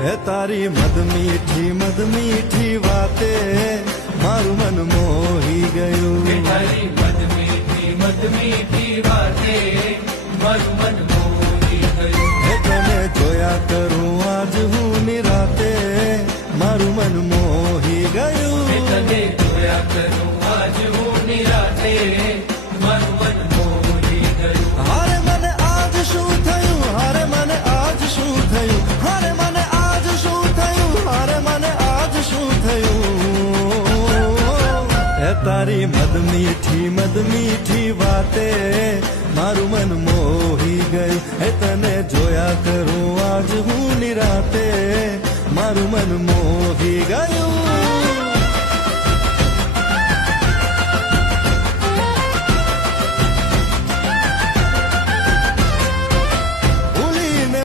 એ તારી મદ મીઠી વાતે મારું મન મોહી ગયું. તારી મદ મીઠી વાતે મારું મન મોહી ગયું. એ તને જોયા કરું આજ હું નિરાતે મારું મન મોહી ગયું. તને જોયા કરું આજ હું નિરાતે મારું મન મોહી ગયું. હારે મને આજ શું થયું, હારે મને આજ શું થયું, હારે મને આજ શું થયું, હારે મને આજ શું થયું. એ તારી મદ મીઠી વાતે મારું મન મોહી ગયું. એ તને જોયા કરું આજ હું નિરાતે મારું મન મોહી ગયું.